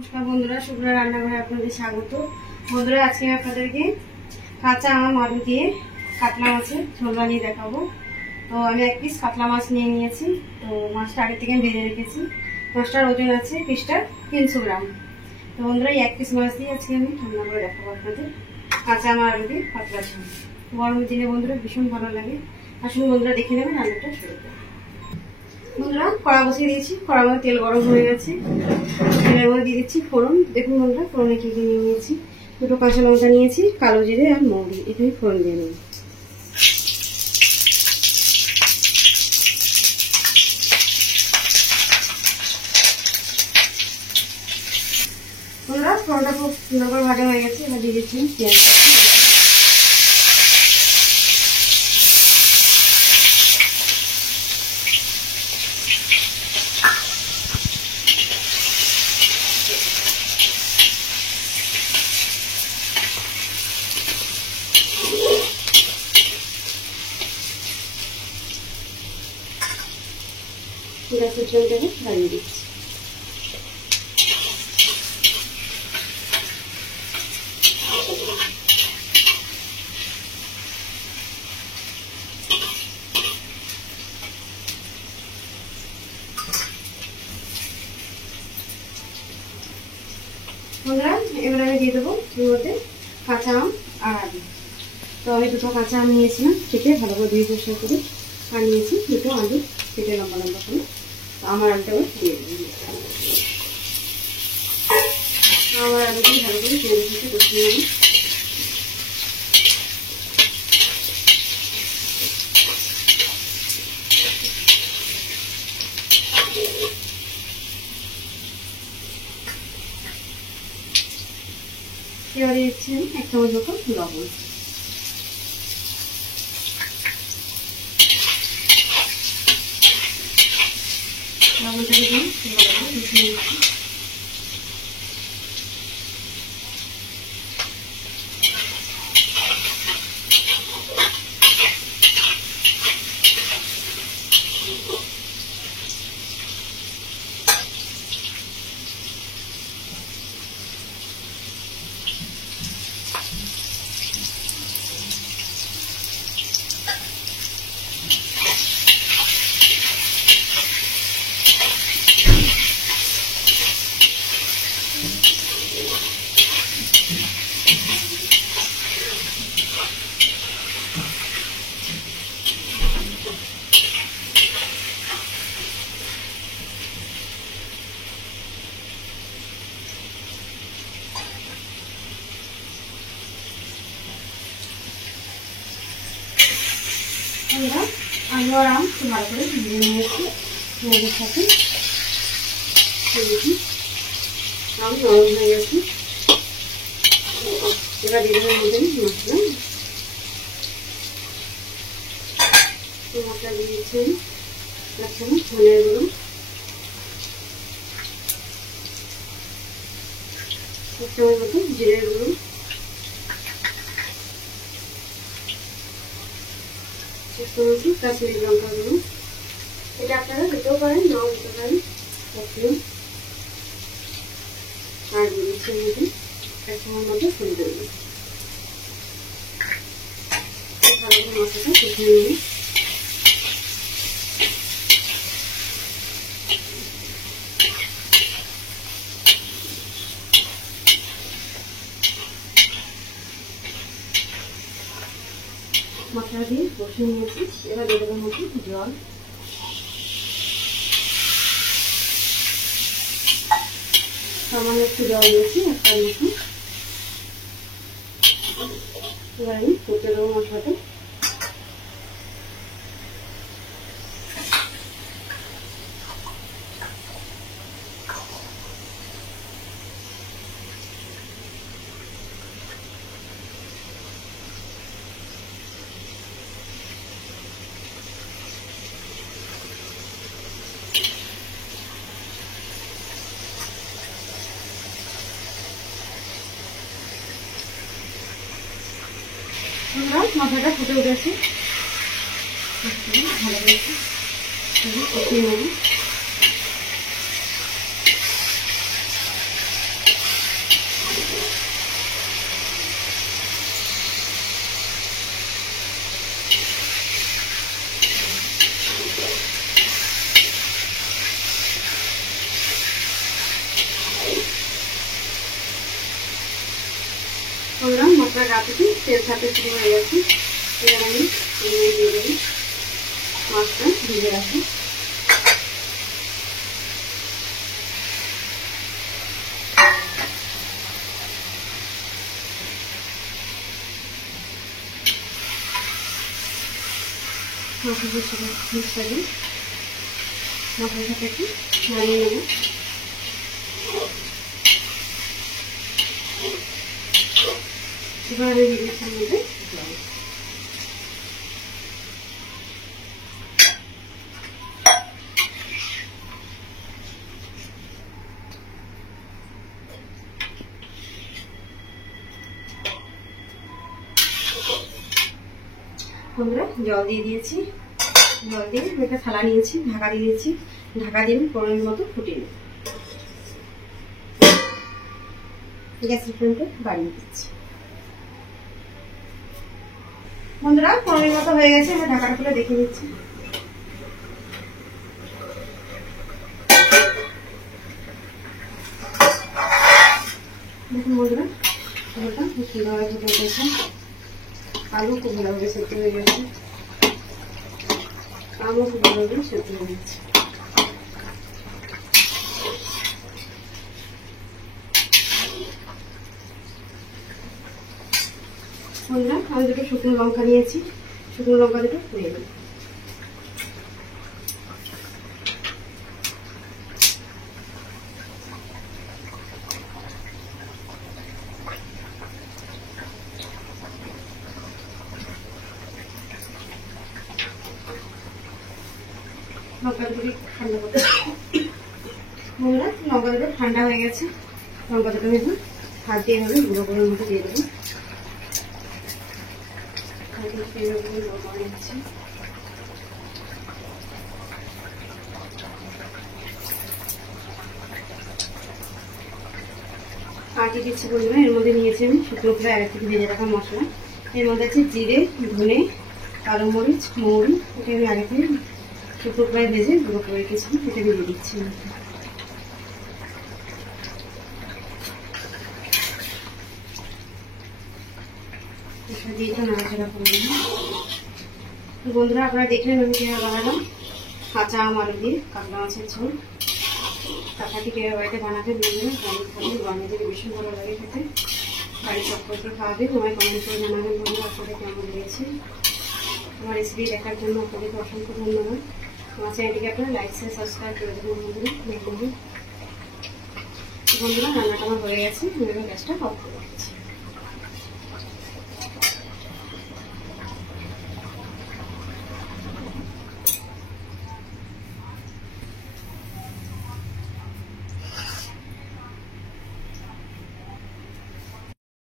নমস্কার বন্ধুরা, শুভ্রা রান্নাঘরে আপনাদের স্বাগত। বন্ধুরা, আজকে আমি আপনাদেরকে কাঁচা আম আলু দিয়ে কাতলা মাছের ঝোল বানিয়ে দেখাবো। তো আমি 1 পিস কাতলা মাছ নিয়ে নিয়েছি। তো মাছটা আগে থেকে ভেজে রেখেছি। মাছটার ওজন আছে পিসটা 300 গ্রাম। তো বন্ধুরা, এই 1 পিস মাছ দিয়ে আজকে আমি রান্না করে দেখাবো আপনাদের কাঁচা আম আলু দিয়ে কাতলা ঝোল। গরমের দিনে বন্ধুরা ভীষণ ভালো লাগে। আসুন বন্ধুরা, দেখে নেবেন রান্নাটা শুরু করব। বন্ধুরা, কড়া বসিয়ে দিয়েছি। কড়ার মধ্যে তেল গরম হয়ে গেছে। তেলের মধ্যে দিয়ে দিচ্ছি ফোড়ন। দেখুন বন্ধুরা, ফোড়নে কি কি নিয়ে নিয়েছি। 2টো কাঁচা লঙ্কা নিয়েছি, কালো জিরে আর মৌরি, এখানে ফোড়ন দিয়ে নেব। বন্ধুরা, ফোড়নটা খুব সুন্দর করে ভাজা হয়ে গেছে। এবার দিয়ে দিচ্ছি পেঁয়াজ। গ্যাসের জলটাকে বাড়িয়ে দিচ্ছি। বন্ধুরা, এবার আমি দিয়ে দেবো মধ্যে কাঁচা আম আর আলু। তো আমি 2টো কাঁচা আম নিয়েছিলাম, কেটে ভালো করে ধুয়ে পরিষ্কার করে, আর নিয়েছি 2টো আলু কেটে লম্বা লম্বা করে। তো আমার আলুটা দিয়ে দেবো। আমার আলুটা ভালো করে তেল দিয়ে কষিয়ে নেব। এবারে দিচ্ছি 1 চামচ মতো লবণ। লবণটাকে দিয়ে ভালো করে মিশিয়ে নিচ্ছি। আলু আর আম ভালো করে ভেজে নিয়েছি। মরিচের সাথে আম নরম হয়ে গেছে। এবার দিয়ে দেবো মশলা। মশলা দিয়ে দিচ্ছি 1 চামচ ধনের গুঁড়ো, 1 চামচ মতো জিরের গুঁড়ো, 1 চামচ কাশ্মীরি লঙ্কা গুঁড়ো। এটা আপনারা দিতেও পারেন, নাও দিতে পারেন। আর দিচ্ছি মধ্যে 1 চামচ মতো সরিষার তেল। ভালো করে মশলাটা কষিয়ে নেব। মশলা দিয়ে কষিয়ে নিয়েছি। এবার দিয়ে দেবো মতো জল। সামান্য একটু জল দিয়েছি, 1 কাপ মতো। এবার আমি কষে দেবো মশলাটা। মশলাটা ফুটে উঠেছে, ভালো হয়েছে। কষিয়ে নেব। বন্ধুরা মশলা গা থেকে তেল ছাড়তে শুরু হয়ে গেছে। এবার আমি দিয়ে দেবো মাছটা ভিজে রাখি। মশলার সাথে মিক্স করে মশলার সাথে একটু নাড়িয়ে নেব। এবার আমি মিক্সের মধ্যে আমরা জল দিয়ে দিয়েছি। জল দিয়ে একটা থালা নিয়েছি, ঢাকা দিয়েছি। ঢাকা দিয়ে 15 মিনিট মতো ফুটিয়ে নেব। গ্যাসের ফ্লেমটা বাড়িয়ে দিচ্ছি। বন্ধুরা 15 মিনিট মতো হয়ে গেছে। আমরা ঢাকাটা খুলে দেখে নিচ্ছি। দেখুন বন্ধুরা, ঝোলটা খুব সুন্দরভাবে ফুটে উঠেছে। আলু খুব ভালোভাবে সেদ্ধ হয়ে গেছে। আমও খুব ভালোভাবে সেদ্ধ হয়ে গেছে। বন্ধুরা আমি দুটো শুকনো লঙ্কা নিয়েছি। শুকনো লঙ্কা দুটো পুড়িয়ে দেবো। লঙ্কা দুটো ঠান্ডা করতে বন্ধুরা লঙ্কা দুটো ঠান্ডা হয়ে গেছে। লঙ্কা দুটো আমি হাত দিয়ে এভাবে গুঁড়ো করে মধ্যে দিয়ে দেবো। গুঁড়ো করে নিচ্ছি। আটি দিচ্ছি বন্ধুরা। এর মধ্যে নিয়েছি আমি শুকনো খোলায় আগে থেকে ভেজে রাখা মশলা। এর মধ্যে আছে জিরে, ধনে, কালো মরিচ, মৌরি। এটা আমি আগে থেকে শুকনো খোলায় ভেজে গুঁড়ো করে রেখেছি। এটা দিয়ে দিচ্ছি। এটা দিয়ে একটু নাড়াচাড়া করে নেব। বন্ধুরা আপনারা দেখলেন আমি কীভাবে বানালাম কাঁচা আম আলু দিয়ে কাতলা মাছের ঝোল। কাকাটি কীভাবে বাড়িতে বানাতে বলবেন, কমেন্ট করবেন। গরমের দিকে ভীষণ ভালো লাগে খেতে। বাড়ির সকলকে খাওয়াবে। তোমায় কমেন্ট করে জানাবেন বন্ধুরা আপনাদের কেমন লেগেছে। আমার রেসিপি দেখার জন্য আপনাদেরকে অসংখ্য ধন্যবাদ। আমার চ্যানেলটিকে আপনারা লাইক শেয়ার সাবস্ক্রাইব করে দেবেন বন্ধুরা। বন্ধুরা রান্নাটা আমার হয়ে গেছে। আমি গ্যাসটা অফ করে দিচ্ছি।